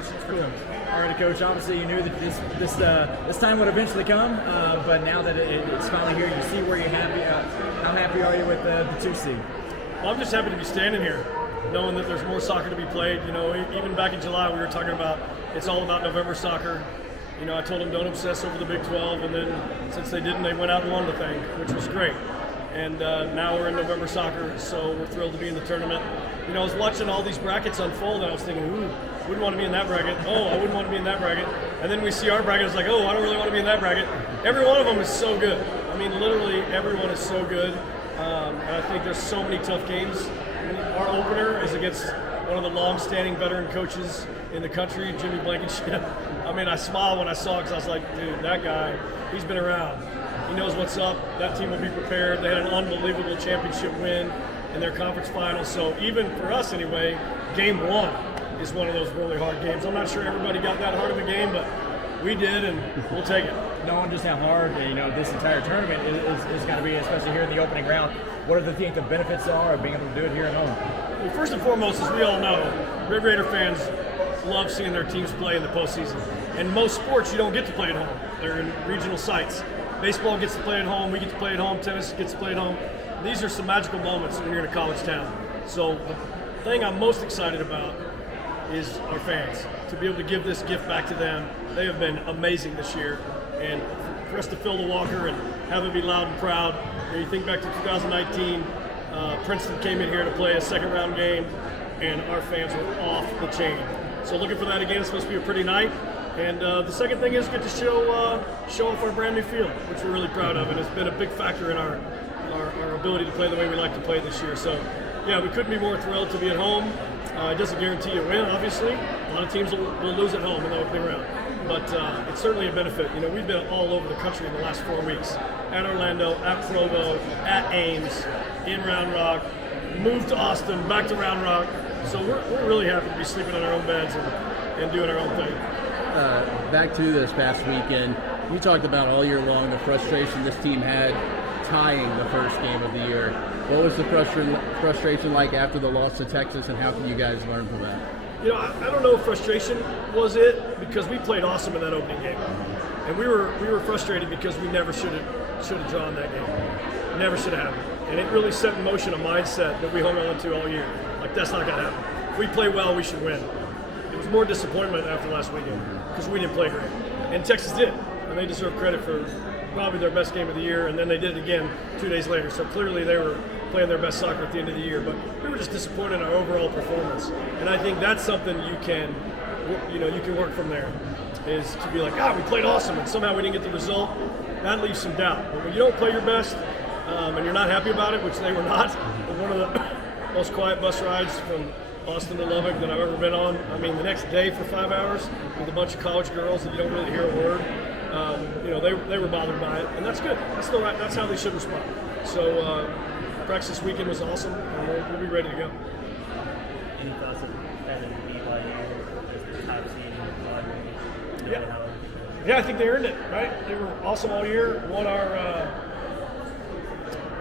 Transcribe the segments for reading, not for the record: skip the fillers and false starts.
questions for Cool. Coach. All right, Coach. Obviously, you knew that this time would eventually come, but now that it's finally here, you see where you're happy. How happy are you with the 2 seed? Well, I'm just happy to be standing here, knowing that there's more soccer to be played. You know, even back in July, we were talking about it's all about November soccer. You know, I told them don't obsess over the Big 12, and then since they didn't, they went out and won the thing, which was great. And now we're in November soccer, so we're thrilled to be in the tournament. You know, I was watching all these brackets unfold, and I was thinking, ooh, wouldn't want to be in that bracket. Oh, I wouldn't want to be in that bracket. And then we see our bracket, it's like, oh, I don't really want to be in that bracket. Every one of them is so good. I mean, literally everyone is so good. And I think there's so many tough games. I mean, our opener is against one of the long-standing veteran coaches in the country, Jimmy Blankenship. I mean, I smiled when I saw it because I was like, dude, that guy, he's been around. He knows what's up. That team will be prepared. They had an unbelievable championship win in their conference final. So even for us anyway, game 1 is one of those really hard games. I'm not sure everybody got that hard of a game, but we did, and we'll take it. Knowing just how hard this entire tournament is going to be, especially here in the opening round, what do you think the benefits are of being able to do it here at home? Well, first and foremost, as we all know, Red Raider fans love seeing their teams play in the postseason. And most sports, you don't get to play at home. They're in regional sites. Baseball gets to play at home, we get to play at home, tennis gets to play at home. These are some magical moments when you're in a college town. So the thing I'm most excited about is our fans, to be able to give this gift back to them. They have been amazing this year, and for us to fill the Walker and have it be loud and proud. You think back to 2019, Princeton came in here to play a second round game, and our fans were off the chain. So looking for that again. It's supposed to be a pretty night. And the second thing is get to show off our brand new field, which we're really proud of, and it's been a big factor in our ability to play the way we like to play this year. So yeah, we couldn't be more thrilled to be at home. It doesn't guarantee a win, obviously. A lot of teams will lose at home in the opening round. But it's certainly a benefit. You know, we've been all over the country in the last 4 weeks. At Orlando, at Provo, at Ames, in Round Rock, moved to Austin, back to Round Rock. So we're really happy to be sleeping in our own beds and doing our own thing. Back to this past weekend, you talked about all year long the frustration this team had tying the first game of the year. What was the frustration like after the loss to Texas, and how can you guys learn from that? You know, I don't know if frustration was it, because we played awesome in that opening game, and we were frustrated because we never should have drawn that game. Never should have happened, and it really set in motion a mindset that we hung on to all year. Like, that's not going to happen. If we play well, we should win. It was more disappointment after last weekend because we didn't play great, and Texas did, and they deserve credit for probably their best game of the year, and then they did it again 2 days later. So clearly they were playing their best soccer at the end of the year, but we were just disappointed in our overall performance. And I think that's something you can work from there, is to be like, we played awesome, and somehow we didn't get the result. That leaves some doubt. But when you don't play your best, and you're not happy about it, which they were not, one of the most quiet bus rides from Austin to Lubbock that I've ever been on. I mean, the next day for 5 hours with a bunch of college girls that you don't really hear a word. They were bothered by it, and that's good. That's how they should respond. So practice this weekend was awesome, and we'll be ready to go. Any thoughts of that in BYU, top seed in the quad? Yeah, I think they earned it, right? They were awesome all year.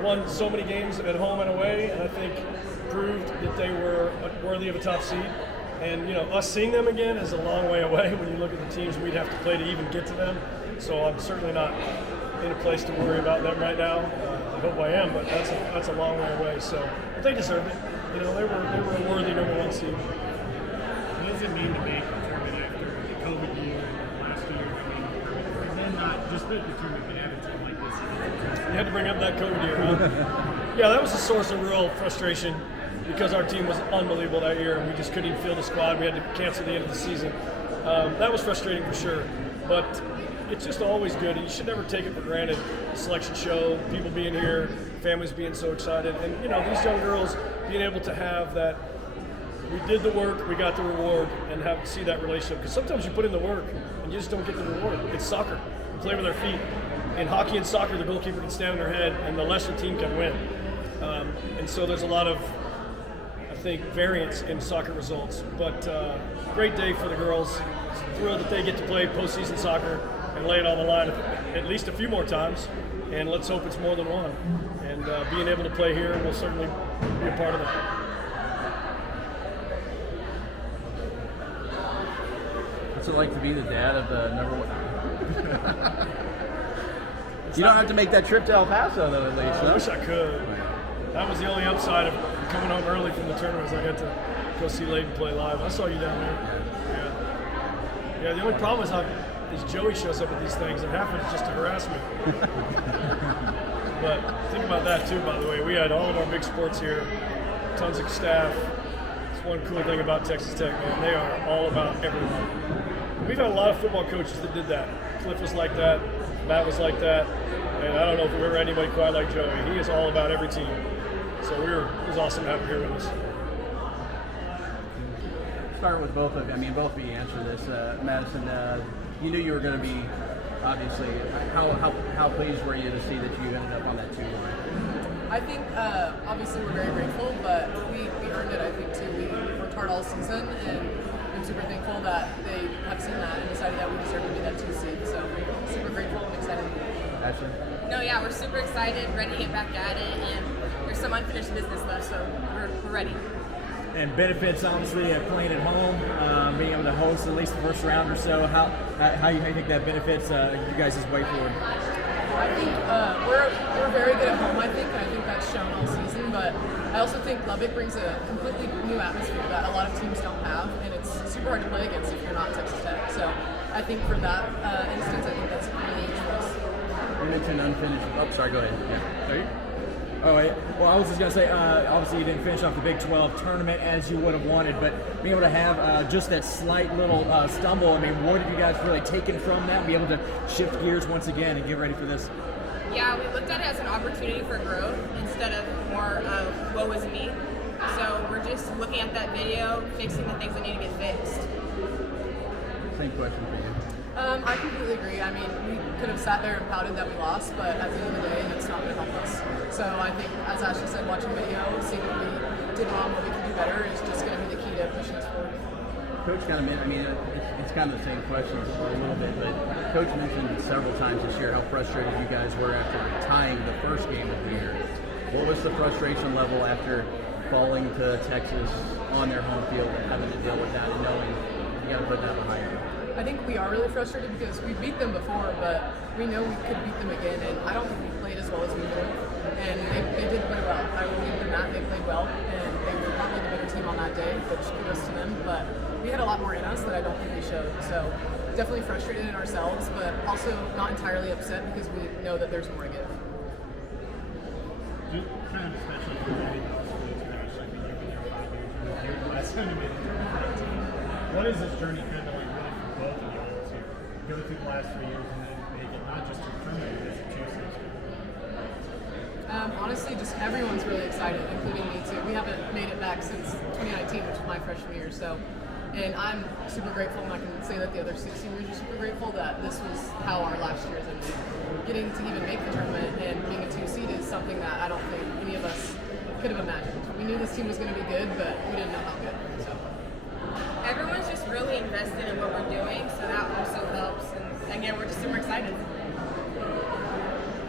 Won so many games at home and away, and I think proved that they were worthy of a top seed. And us seeing them again is a long way away when you look at the teams we'd have to play to even get to them. So I'm certainly not in a place to worry about them right now. I hope I am, but that's a long way away. But they deserved it. They were a worthy number 1 seed. What does it mean to make a tournament after the COVID year and last year? I mean, and then not just make the tournament, but have a team like this. You had to bring up that COVID year, huh? Yeah, that was a source of real frustration because our team was unbelievable that year, and we just couldn't even field the squad. We had to cancel the end of the season. That was frustrating for sure, but it's just always good. You should never take it for granted. The selection show, people being here, families being so excited, and these young girls being able to have that. We did the work, we got the reward, and see that relationship. Because sometimes you put in the work and you just don't get the reward. It's soccer. You play with our feet. In hockey and soccer, the goalkeeper can stand on their head, and the lesser team can win. And so there's a lot of, I think, variance in soccer results. But great day for the girls. Thrilled that they get to play postseason soccer and lay it on the line at least a few more times. And let's hope it's more than one. And being able to play here will certainly be a part of that. What's it like to be the dad of the number one? You don't have to make that trip to El Paso, though, at least. I No? wish I could. That was the only upside of coming home early from the tournament. Was I got to go see Layden play live. I saw you down there. Yeah. The only problem is Joey shows up at these things, and half of it's just to harass me. But think about that too. By the way, we had all of our big sports here, tons of staff. It's one cool thing about Texas Tech, man. They are all about everyone. We've had a lot of football coaches that did that. Cliff was like that. Matt was like that. And I don't know if we've ever had anybody quite like Joey. He is all about every team. So it was awesome to have him here with us. Start with both of you. I mean, both of you answer this. Madison, you knew you were going to be, obviously. How pleased were you to see that you ended up on that 2 line? I think obviously we're very grateful, but we earned it, I think, too. We worked hard all season, and I'm super thankful that they have seen that and decided that we deserve to be that 2 seed. So we're super grateful and excited. Ashley? No, yeah, we're super excited, ready to get back at it, and there's some unfinished business left, so we're ready. And benefits, obviously, of playing at home, being able to host at least the first round or so. How you think that benefits you guys' way forward? I think we're very good at home, I think, and I think that's shown all season, but I also think Lubbock brings a completely new atmosphere that a lot of teams don't have, and it's super hard to play against if you're not Texas Tech. So I think for that instance, I think that's really huge for us. You mentioned unfinished. Oh, sorry, go ahead. Yeah. Well, I was just going to say, obviously you didn't finish off the Big 12 tournament as you would have wanted, but being able to have just that slight little stumble, I mean, what have you guys really taken from that and be able to shift gears once again and get ready for this? Yeah, we looked at it as an opportunity for growth instead of more of woe is me. So we're just looking at that video, fixing the things that need to get fixed. Same question for you. I completely agree. I mean, we could have sat there and pouted that we lost, but at the end of the day, it's not going to help us. So I think, as Ashley said, watching video, seeing what we did wrong, what we can do better is just going to be the key to pushing us forward. Coach kind of, I mean, it's kind of the same questions a little bit, but Coach mentioned several times this year how frustrated you guys were after tying the first game of the year. What was the frustration level after falling to Texas on their home field and having to deal with that and knowing you got to put that behind you? I think we are really frustrated because we beat them before, but we know we could beat them again, and I don't think we played as well as we could. And they did play well. I will give them that. They played well, and they were probably the better team on that day, which kudos to them. But we had a lot more in us that I don't think we showed. So definitely frustrated in ourselves, but also not entirely upset because we know that there's more to give. Just kind of especially for the Ash, I mean, you've been here 5 years, last time you made it to the team. What is this journey kind of like really for both of you all to go through the last 3 years and then make it not just to the tournament, but as a 2 season? Honestly, just everyone's really excited, including me too. We haven't made it back since 2019, which was my freshman year. So, and I'm super grateful, and I can say that the other 6 seniors are super grateful that this was how our last year's ended. Getting to even make the tournament and being a 2 seed is something that I don't think any of us could have imagined. We knew this team was going to be good, but we didn't know how good. So. Everyone's just really invested in what we're doing, so that also helps. And again, we're just super excited.